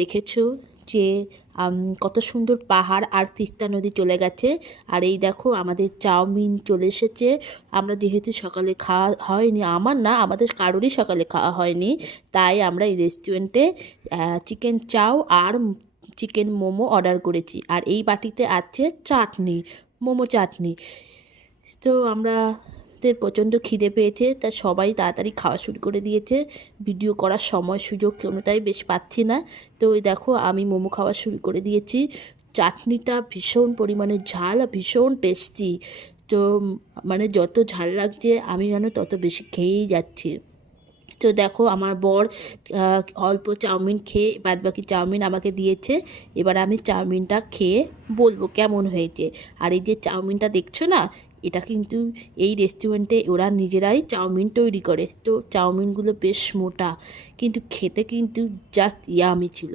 দেখেছো যে কত সুন্দর পাহাড় আর তিস্তা নদী চলে গেছে। আর এই দেখো আমাদের চাউমিন চলে এসেছে। আমরা যেহেতু সকালে খাওয়া হয়নি, আমার না আমাদের কারোরই সকালে খাওয়া হয়নি, তাই আমরা এই রেস্টুরেন্টে চিকেন চাও আর চিকেন মোমো অর্ডার করেছি। আর এই বাটিতে আছে চাটনি, মোমো চাটনি। তো আমাদের প্রচণ্ড খিদে পেয়েছে, তা সবাই তাড়াতাড়ি খাওয়া শুরু করে দিয়েছে। ভিডিও করার সময় সুযোগ কোনোটাই বেশ পাচ্ছি না। তো ওই দেখো আমি মোমো খাওয়া শুরু করে দিয়েছি। চাটনিটা ভীষণ পরিমাণে ঝাল আর ভীষণ টেস্টি। তো মানে যত ঝাল লাগছে আমি যেন তত বেশি খেয়েই যাচ্ছি। তো দেখো আমার বর অল্প চাউমিন খেয়ে বাদবাকি চাউমিন আমাকে দিয়েছে। এবার আমি চাউমিনটা খেয়ে বলবো কেমন হয়েছে। আর এই যে চাউমিনটা দেখছো না, এটা কিন্তু এই রেস্টুরেন্টে ওরা নিজেরাই চাউমিন তৈরি করে। তো চাউমিনগুলো বেশ মোটা, কিন্তু খেতে কিন্তু জাস্ট ইয়ামি ছিল।